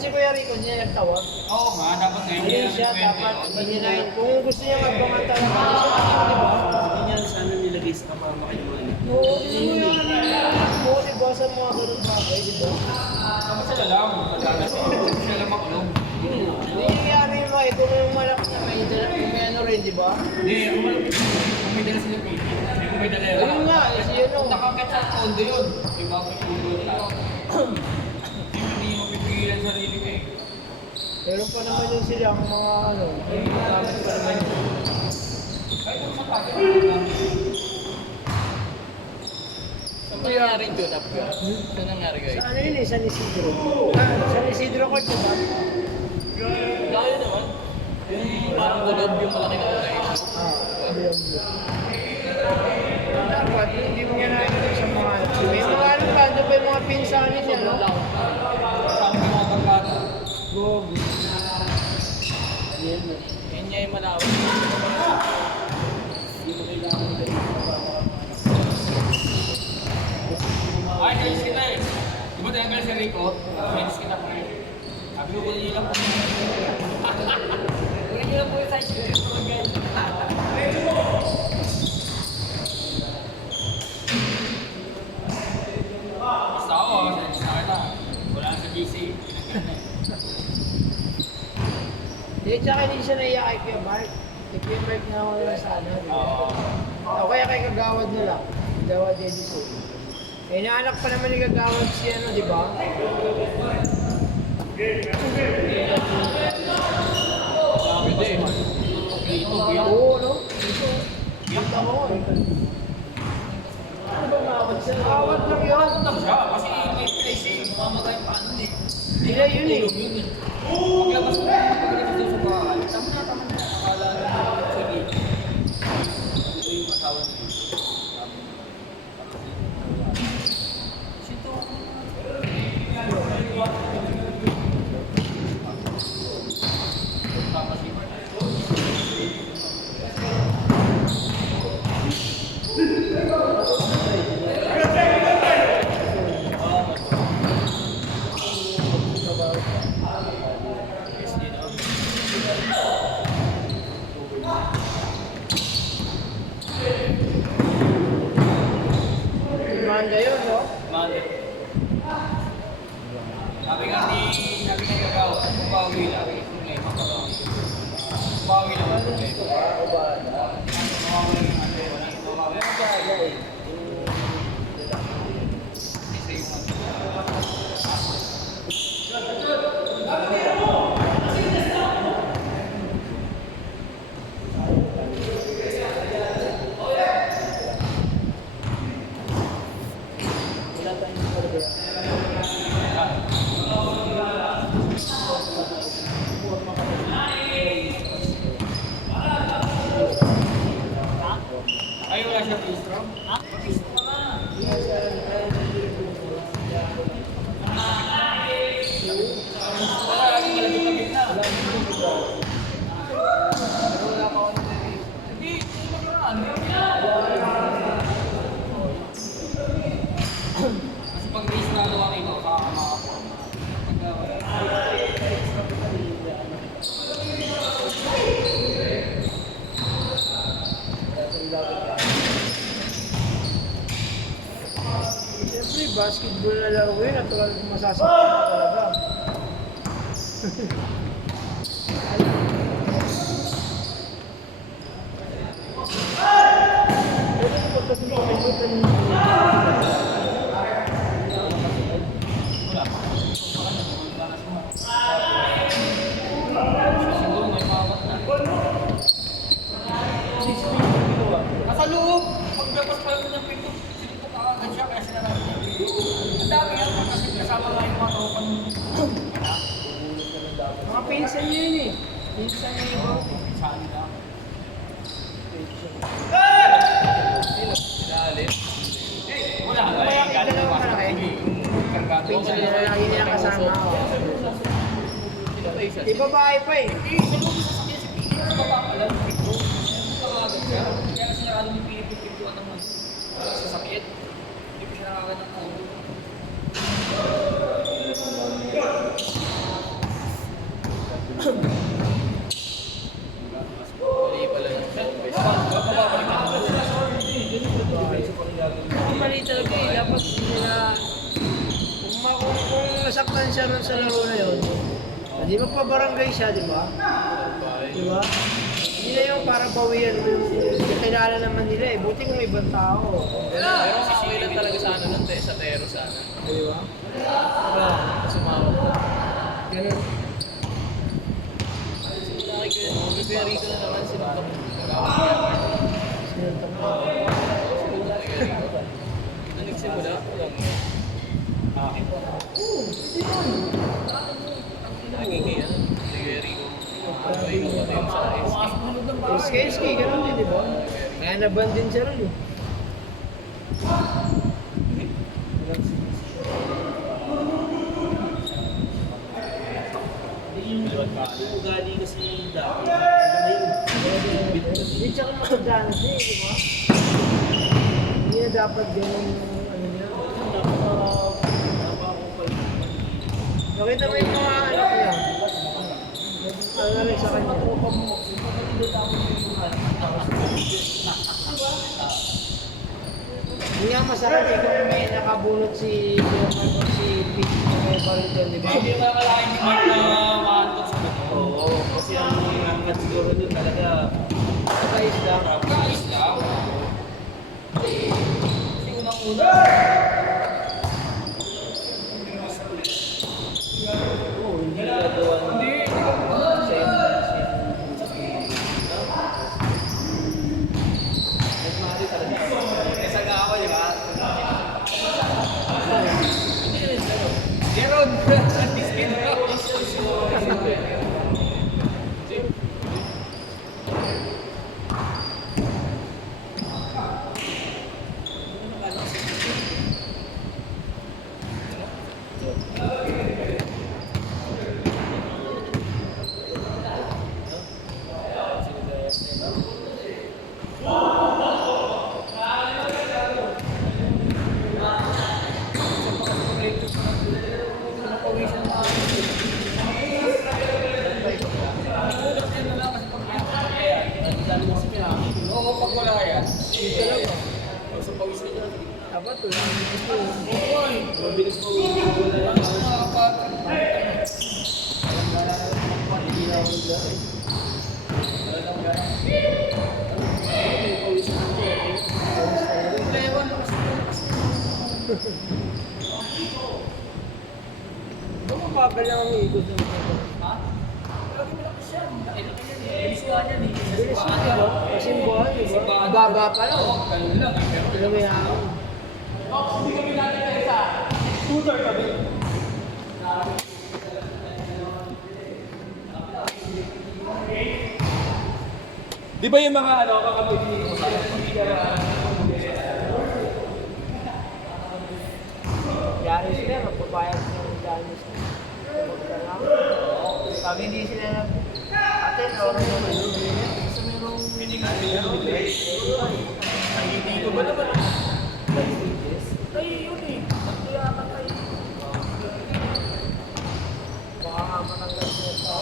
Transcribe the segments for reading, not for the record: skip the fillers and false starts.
Si Kuya Rico niya nagtawag. Oo nga, dapat ngayon. Hindi siya dapat hininayin. Kung gusto niya magbangan talaga, hindi siya akin, di ba? Hindi niya sana nilagay sa kamama kayo mga anak. Oo, hindi mo yung mo, di ba, sa mga ganun bagay, di ba? Dapat sila lang. Madalas sila lang makulong. Hindi nangyari yung mga ito yung malak na may ano rin, di ba? Hindi, kung may dala sila pili. Kung may dala lang. Ayun nga, si ano. Nakakit sa kondo yun. Diba? Kung ulo lang. Hindi mo pipigilan sarili ko eh. Meron pa naman yung sila, ang mga ano, may gamit pa naman yun. Kahit kung matapit. Saan nangyari yung tune-up ka? Saan nangyari kayo? Sa ano yun eh, San Isidro. San Isidro Court, di ba? Layo naman. Yung parang gulod yung malaki na ulay. Dapat, hindi mo nga nakikita sa mga ano. May mga ano ka, doon pa yung mga pinsanin niya, no? Kasama yung mga barkada. Go. Yan niya yung malawak. Ay, nalis kita eh. Di ba tinanggal si Rico? Nalis kita pa rin. Sabi ko, kunin niyo lang po. Kunin niyo lang po yung size ko. Basta ako, sa kita. Wala sa GC. Hindi, tsaka hindi siya naiyak kay Kuya Mark. Kay Kuya Mark na ako lang sa ano, di ba? O kaya kay Kagawad na lang. Kagawad Edison. Eh, naanak pa naman ni Kagawad si ano, di ba? Oo, no? Ganda mo ko eh. Ano ba maawad siya? Awad lang yun. Siya, kasi may place eh. Mamatay pa ano eh. Nila yun eh. Paglabas ko, paglabas doon sa bahay. Tama na. Akala na sige. Ito yung asawa niya. Sito. Manda yun, no? Mali. Sabi nga Gagawa, bawi lang. Problema pa lang. Bawi lang ang problema. Mawawala yung ano, walang mawawala. Isa yung basketball na laro yun, natural kung masasaktan ka talaga. Nasa loob! Paglabas pa lang ng pinto, sinipot na agad siya kaya sila natin. Ang dami yan kasi kasama nga yung mga tropa nung Mga pinsan niyo yun eh. Pinsan niyo yun. saan nila. Wala, Kaya kita galing lang pa malaki. kargado. Pinsan nila lagi nila kasama. Di babae pa eh. Sa loob sa sakya si Pili, sa baba pa lang, pinto. Tawagan siya. Kaya sinarado ni Pili pintuan naman. Sa sakit. Hindi ko siya nakakagat ng ulo. Mali pala ng Ang mali talaga eh. Dapat nila... Kung nasaktan siya ron sa laro na yun, di magpabarangay siya, di ba? Di ba? Hindi na yung para bawian mo yung kilala naman nila eh. Buti kung ibang tao. Pero okay lang talaga sana nun, sa Tero sana. Di ba? Sumama ko. Ganun. Bibiyari ko na naman sinuntok. Sinuntok mo. Ito nagsimula. Nagiging yan. Bibiyari ko. Ay, naman sa SK. SK, ganun din, di ba? Kaya naban din siya ron eh. Ugali kasi dati. Hindi tsaka makadanas eh, di ba? Hindi na dapat ganun yung ano niya. Nakita mo yung mga anak niya. Ano rin sa kanya. Hindi nga masarap eh kung may nakabunot si Pete may Barrington, di ba? Hindi na kalaki ni Mark na maantok sa bato. Oo, kasi ang hanggat siguro doon talaga Guys lang. guys lang. Kasi unang-una. Oo, hindi nagawa ng... Hindi. Nagmari talaga. Kesa nga ako, di ba? Hindi rin sa'yo. Meron! At least Oo, pag wala yan. Dito lang ba? Sa pawis na dyan. Dapat wala. Mabilis mo wala yan. Ito mabagal lang ang ikot ng ito. Ha? Lagi mo lang kasi yan. Bilis nga yan eh. Bilis mo, di ba? Kasimbuhan, di ba? Baba pa lang. Oo, ganun lang. Alam mo yan. Hindi kami natin kayo sa tutor kami. Di ba yung mga ano, kakabili mo sa Yari sila, magpapayag sila ng dami sila. Pag hindi sila nag-attend, okay naman. Gusto mo yung hindi ko ba naman? Tayo yun eh. Tatlo yata tayo. baka nga matanggal sila sa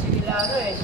sila ano eh,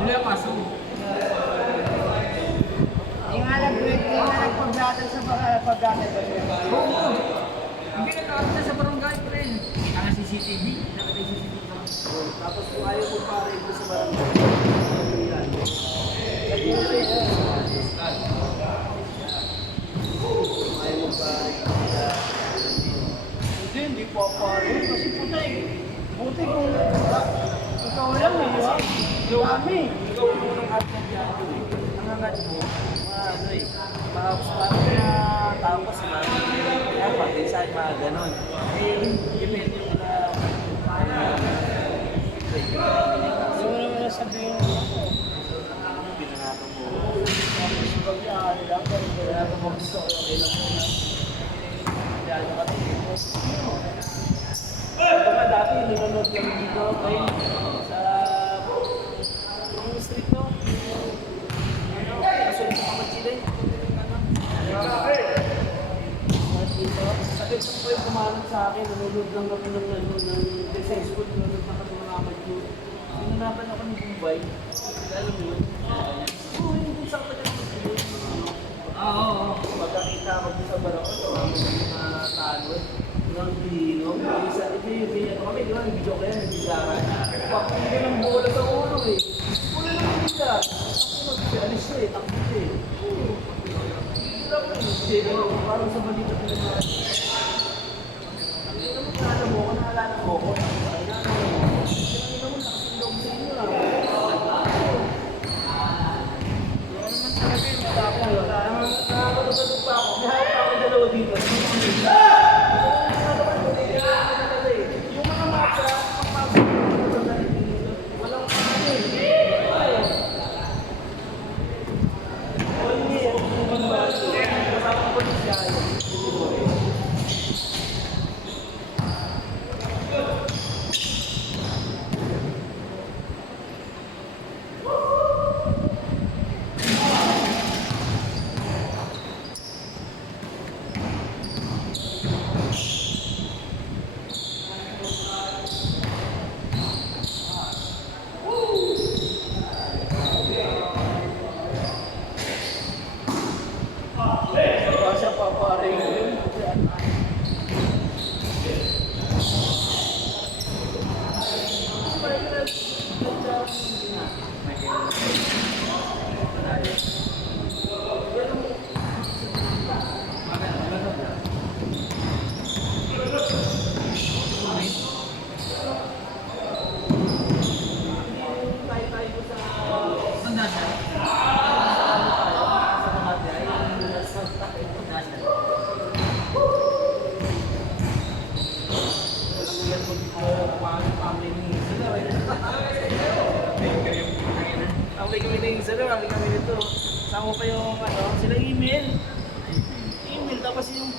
Wala pasok. Yung nga nagpag-battle sa pag-battle. Oo. Hindi nag-aakta sa barangay, pre. Ang CCTV. Nakita yung CCTV. Tapos kung ayaw ko pa rin sa barangay, yan. Ayaw mo pa rin. Hindi pa pa rin. Kasi puta eh. Buti kung ikaw lang eh. Dami. Ikaw yung unang at ng biyahe eh. Ang hangad mo, ano eh, mga tao kasi kaya pati sa mga ganon. Eh, depende mo na Hindi mo naman nasabihin ako. pinangatang mo. Tapos pag-aaral lang, pero wala ka mag-gusto ko okay lang. Kaya ano kami, ito nga dati, nanonood kami dito kayo sa yung street no? Ano, kasunod sa Pamatsila dito. Sabi ko po yung kumalat sa akin, nanonood lang kami ng design school, nanonood lang kami ng Amad ko. Pinanaban ako ni Bombay. Alam mo yun? Oo, yung sa kanya Oo. Pagkakita ako sa barangay, tumama ng mga tanod, ng Pilino. Isa, ito yung ano kami, di ba? Nag-video kayo, nag-bigaran. Papakita ng bola sa ulo eh. Bola lang yung biga. Alis siya eh, takbo siya eh. Hirap na yun siya. Parang sa balita ko na ano mo, naalala mo ko, naalala mo ko. Tingnan mo, lakas ng loob sa inyo ah. Nakakatapos pa ako. Lahat ako dalawa dito. Yung mga mata, pagpasok ko sa galit dito, walang ano eh. Only, kasama ko ni siya. Siya pa pare. Tanda siya. Kami nito. Sama pa yung ano, sila email. Email tapos yung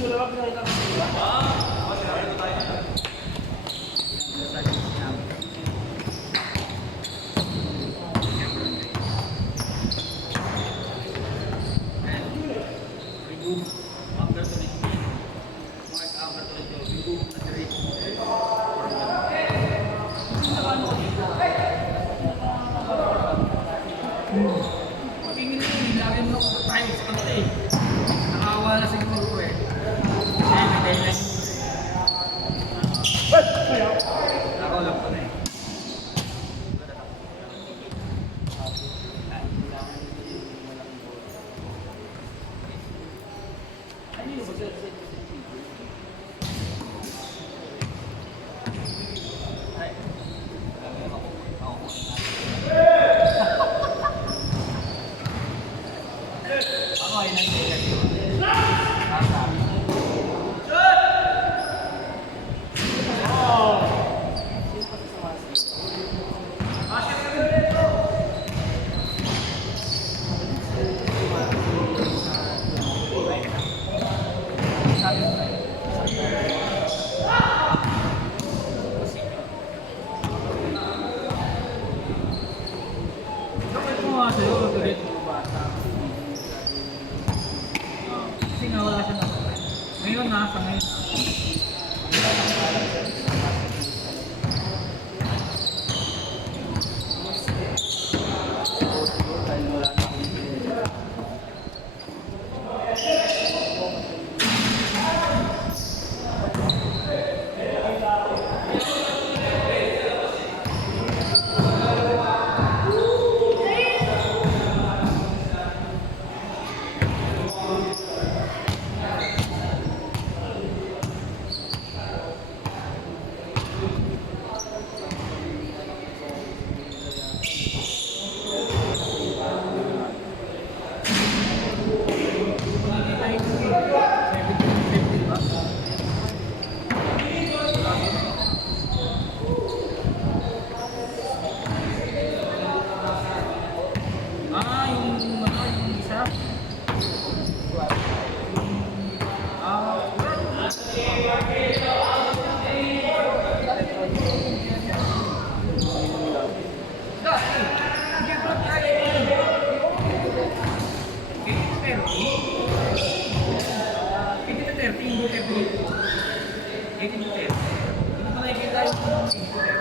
Ito lang pinakita ko. Ako lang po na eh. Ako ay nangyayari. Tasa. Bakit mo nga sa'yo? Ulit mo bata. Kasi nga wala siya na. Ngayon na, sa ngayon na. Yung isa? Hindi pa nakikita yung